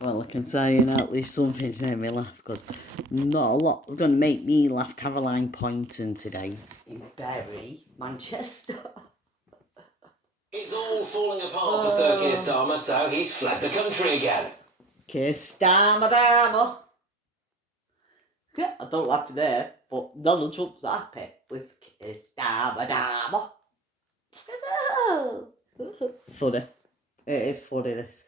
Well, I can say at least something to make me laugh, because not a lot is going to make me laugh. Caroline Poynton today in Bury, Manchester. It's all falling apart for Sir Keir Starmer, so he's fled the country again. Keir Starmer. Yeah, I don't laugh there, but Donald Trump's happy with Keir Starmer. Funny. It is funny, this.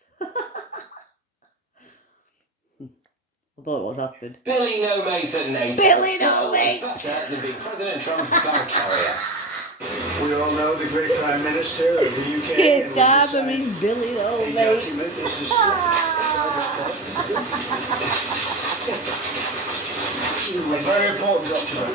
I thought what happened. Billy No Mason Nato. Billy No Mason! Better than being President Trump's bag carrier. We all know the great Prime Minister of the UK. Keir Starmer is Billy No Mason. A very important document.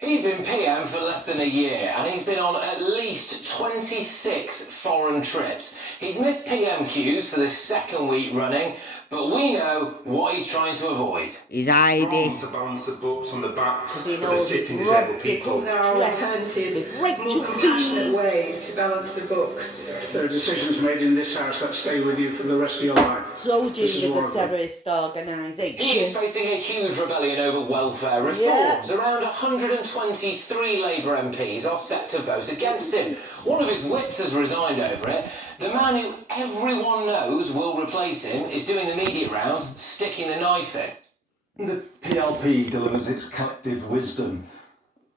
He's been PM for less than a year, and he's been on at least 26 foreign trips. He's missed PM queues for the second week running, but we know what he's trying to avoid. He's hiding. To balance the books on the backs of knows the sick and disabled people. There are alternative, more compassionate ways to balance the books. There are decisions made in this House that stay with you for the rest of your life. Soldiering is a terrorist organisation. He is facing a huge rebellion over welfare reforms. Around 123 Labour MPs are set to vote against him. One of his whips has resigned over it. The man who everyone knows will replace him is doing the media rounds, sticking the knife in. The PLP delivers its collective wisdom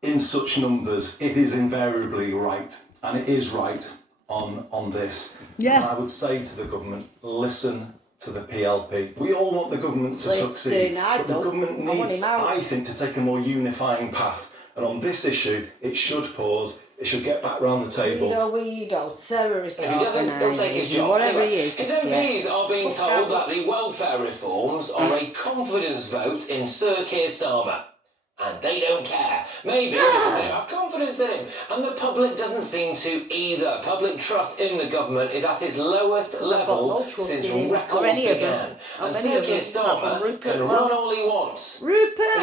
in such numbers. It is invariably right, and it is right on this. Yeah. And I would say to the government, listen to the PLP. We all want the government to succeed, but the government needs, I think, to take a more unifying path. And on this issue, it should pause. It should get back round the table. We don't. Terrorist If he doesn't, he'll take his job. Whatever anyway, he is. His MPs are being told that the welfare reforms are a confidence vote in Sir Keir Starmer. And they don't care. Maybe because they don't have confidence in him. And the public doesn't seem to either. Public trust in the government is at its lowest level since records began. And Sir Keir Starmer can run all he wants. But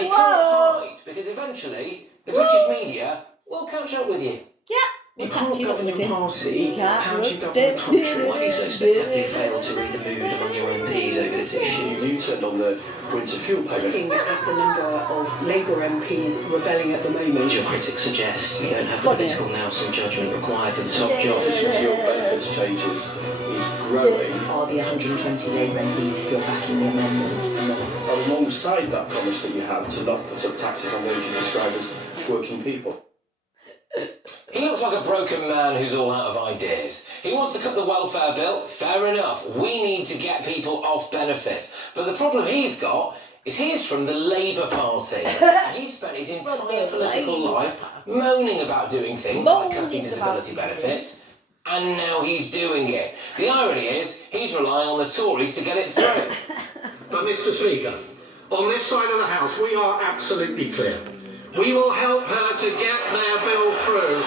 he can't hide, because eventually the British media will catch up with you. Yeah. You can't govern your party. How do you govern the country? Why you so spectacularly failed to read the mood among your MPs over this issue? You turned on the winter fuel payment. Looking at the number of Labour MPs rebelling at the moment. Your critics suggest you don't have the political nous and judgment required for the top job. Fuel benefits changes is growing. Are the 120 Labour MPs who are backing the amendment? Alongside that promise that you have to not put up taxes on those you describe as working people. He looks like a broken man who's all out of ideas. He wants to cut the welfare bill. Fair enough. We need to get people off benefits. But the problem he's got is he's from the Labour Party. And he's spent his entire political life moaning about doing things like cutting disability benefits. And now he's doing it. The irony is he's relying on the Tories to get it through. But Mr. Speaker, on this side of the House, we are absolutely clear. We will help her to get their bill through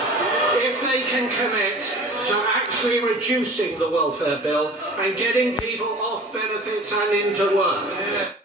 if they can commit to actually reducing the welfare bill and getting people off benefits and into work.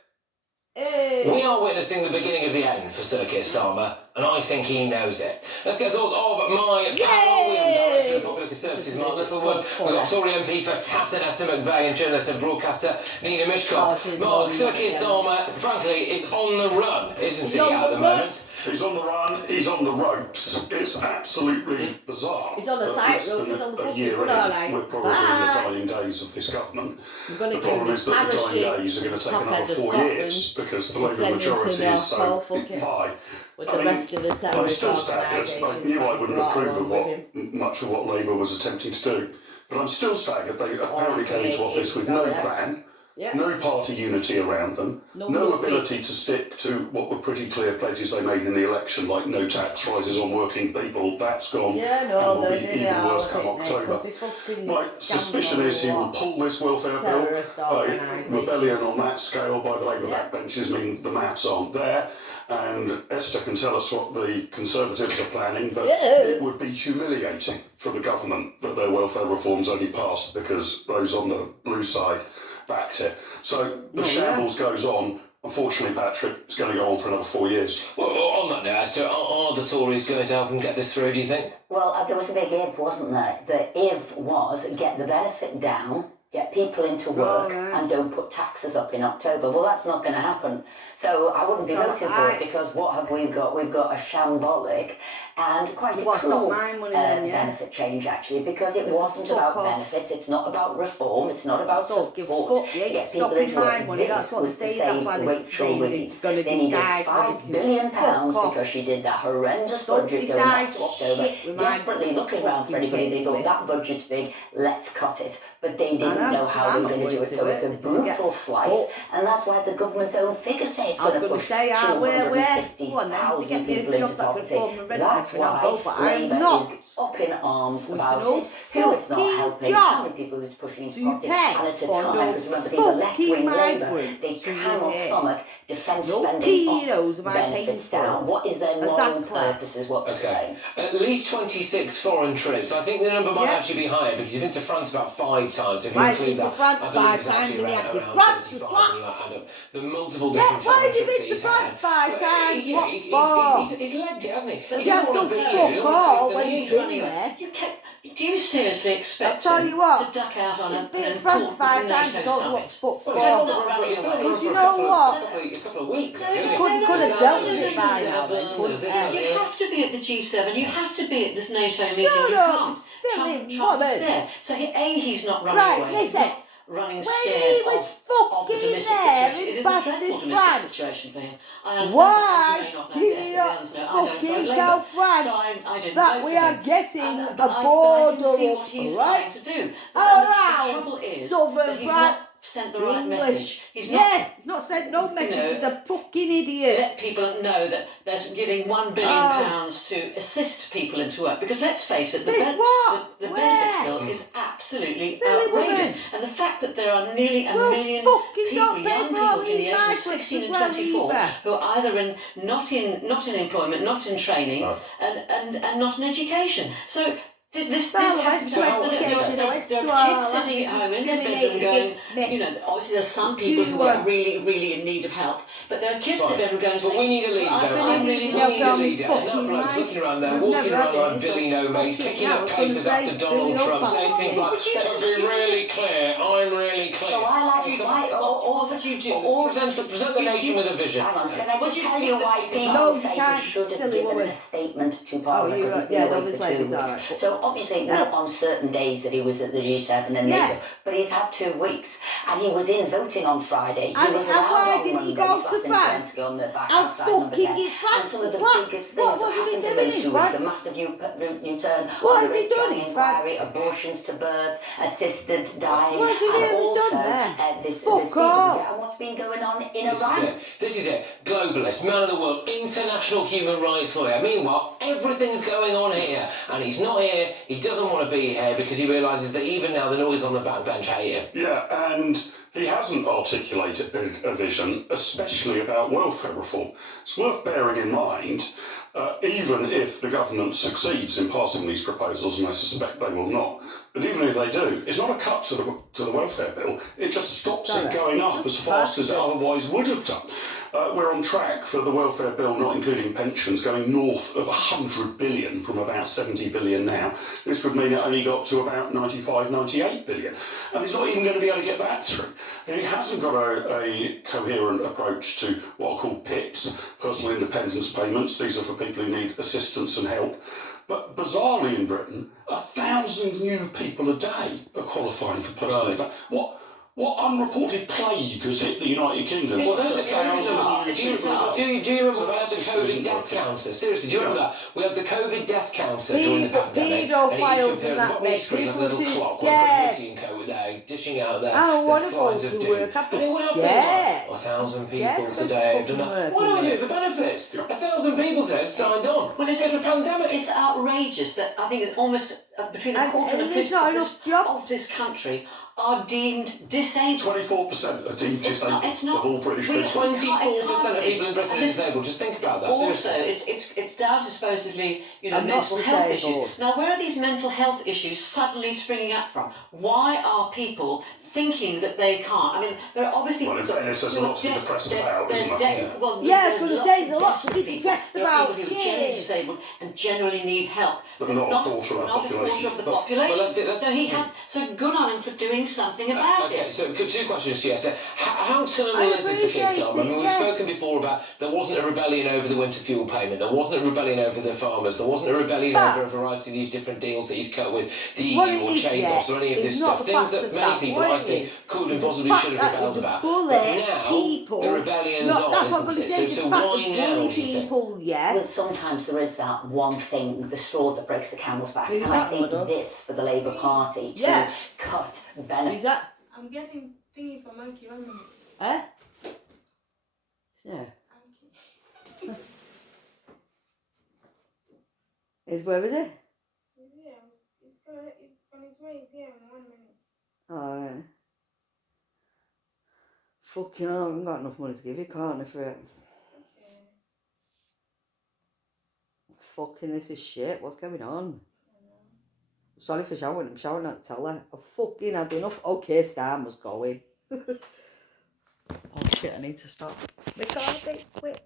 We are witnessing the beginning of the end for Sir Keir Starmer, and I think he knows it. Let's get thoughts of my panel. We have Director of the Public Services, Mark Littlewood. We've got Tory MP for Tatton, Esther McVeigh, and journalist and broadcaster Nina Mishkov. Mark, Sir Keir Starmer, frankly, is on the run, isn't he, at the moment? He's on the run, he's on the ropes. It's absolutely bizarre. He's on the tightrope, he's on the fucking run, like, we're probably in the dying days of this government. The problem is that the dying days are going to take another 4 years because the Labour majority is so high. With the rest of the terrorist I'm still staggered. I knew I wouldn't approve of much of what Labour was attempting to do. But I'm still staggered. They apparently came into office with no plan. Yeah. No party unity around them, no ability to stick to what were pretty clear pledges they made in the election, like no tax rises on working people. That's gone, and will be even worse come October. My suspicion is he will pull this welfare bill. A rebellion on that scale by the Labour backbenchers mean the maths aren't there. And Esther can tell us what the Conservatives are planning, but it would be humiliating for the government that their welfare reforms only passed because those on the blue side backed it. So the shambles goes on. Unfortunately, Patrick, it's going to go on for another 4 years. Well, on on that note, Esther, are the Tories going to help him get this through, do you think? Well, there was a big if, wasn't there? The if was get the benefit down, get people into work, and don't put taxes up in October. Well, that's not going to happen. So I wouldn't be voting for it, because what have we got? We've got a shambolic and quite a cruel benefit change, actually, because it wasn't about benefits, it's not about reform, it's not about support to get people into work. This was to save Rachel Reeves. They needed £5 billion because she did that horrendous budget going back to October, desperately looking around for anybody. They thought that budget's big, let's cut it. But they didn't know how they were going to do it, so it's a brutal slice, and that's why the government's own figures say it's going to push 250,000 people into poverty. That's why Labour is up in arms about it, who it's not helping, how many people it's pushing into poverty, and at a time, because remember, these are left-wing Labour, they cannot stomach defence spending up, benefits down. What is their moral purpose is what they're saying. At least 26 foreign trips. I think the number might actually be higher, because you've been to France about 5 times. If you include that, France I 5 it's times, actually and he had to around France 35 to when you add up the multiple different why foreign has he trips been that to France 5 times? You know, What for? he's legged it, hasn't he? But He he doesn't hasn't want to done be here. He fuck doesn't want all to when face he's the been need. there. Do you seriously expect tell you what, to duck out on he's an been important France 5 times, I NATO don't know what summit? fuck for. Because you know what? A couple of weeks. He could have dealt with it by now. You have to be at the G7, you have to be at this NATO meeting. Shut You up, can't. silly Trump is woman. there. So he's not running away. Right, He's listen. not running When scared he was of the fucking domestic there situation. It in is a dreadful bastard domestic France, situation for him. I understand why that you may not know did this, he the not others know. I don't fucking vote tell Labour, France so I didn't that vote we for are him. getting But a I border can see what up, he's right? trying to do. All And the right, trouble is Southern that he's France, not sent the right English. message. He's He's not sent no message, know, he's a fucking idiot. let people know that they're giving £1 billion to assist people into work. Because let's face it, the benefits bill is absolutely outrageous. And the fact that there are nearly a million people, young people in the ages of 16 and 24, who are either not in employment, not in training, and not in education. So this has to be something. There are kids sitting at home in their bedroom going, you know, obviously there's some people who are really, really in need of help, but there are kids in their bedroom going, but we need a leader, I really need a leader. And that bloke's looking around there, walking around like Billy No Mace, picking up papers after Donald Trump, saying things like, to be really clear, I'm really clear. So I like you, all that you do. Present the nation with a vision. Hang on, can I just tell you why people say he should have given a statement to Parliament, because he's been away for 2 weeks. So obviously not on certain days that he was at the G7 and NATO, but he's had 2 weeks, and he was in voting on Friday. He was allowed why on didn't he Monday, go to slapping France? Zelensky on the back How outside number 10. fucking France And some of the slap? biggest things What that was he happened in doing those in 2 weeks, a France? massive U-turn, What on has the he done Rick in inquiry, France? abortions to birth, assisted dying, What has he and really also done there? this Fuck DWP and what's been going on in Iran. This is it. Globalist, man of the world, international human rights lawyer. Meanwhile, everything's going on here, and he's not here. He doesn't want to be here because he realises that even now the noise on the backbench hate him. Yeah, and he hasn't articulated a vision, especially about welfare reform. It's worth bearing in mind, even if the government succeeds in passing these proposals, and I suspect they will not, but even if they do, it's not a cut to the welfare bill. It just stops it going up as fast as it otherwise would have done. We're on track for the welfare bill, not including pensions, going north of 100 billion from about 70 billion now. This would mean it only got to about 95, 98 billion. And he's not even going to be able to get that through. He hasn't got a coherent approach to what are called PIPs, personal independence payments. These are for people who need assistance and help. But bizarrely in Britain, 1,000 new people a day are qualifying for personal independence. What unreported plague has hit the United Kingdom? Well, those are do you remember we had the COVID death counter? Seriously, do you remember that? We had the COVID death counter during the pandemic. Pedophiles and that make people too scared. Dishing out their I don't want to go signs of to doom. work. I'm And they would have scared. 1,000 scared people to go to today have done fucking that. work, What do I you do for benefits? 1,000 people today have signed on. Well, It's a pandemic. It's outrageous that I think it's almost between a quarter and a fifth of this country are deemed disabled. 24% are deemed disabled of all British people. 24% of people in Britain are disabled. Just think about that. Also, it's down to supposedly, mental health issues. Now, where are these mental health issues suddenly springing up from? Why are people thinking that they can't? I mean, there are obviously... Well, in fairness, there's a lot to be depressed about, isn't there? I was going to say, there's a lot to be depressed about. There are people who are generally disabled and generally need help. But not a quarter of the population. So good on him for doing something about it. So two questions to you, Esther. How terminal is this for Keir Starmer? I mean, we've spoken before about there wasn't a rebellion over the winter fuel payment, there wasn't a rebellion over the farmers, there wasn't a rebellion over a variety of these different deals that he's cut with the EU or Chambers or any of this stuff. Things that many people, I think, could and possibly should have rebelled about. But now, the rebellion's on, isn't it? So why now, do you think? Well, sometimes there is that one thing, the straw that breaks the camel's back, and I think this for the Labour Party to cut benefits. I'm getting thingy for monkey, 1 minute. Eh? Yeah. Where is it? Yeah, it's on its way. It's here in 1 minute. Oh, yeah. Fucking hell, I haven't got enough money to give you, can't I, for it? Okay. Fucking, this is shit. What's going on? Sorry for shouting. I'm shouting at the teller. I've fucking had enough. Okay, Starmer's going. Oh shit, I need to stop recording quick.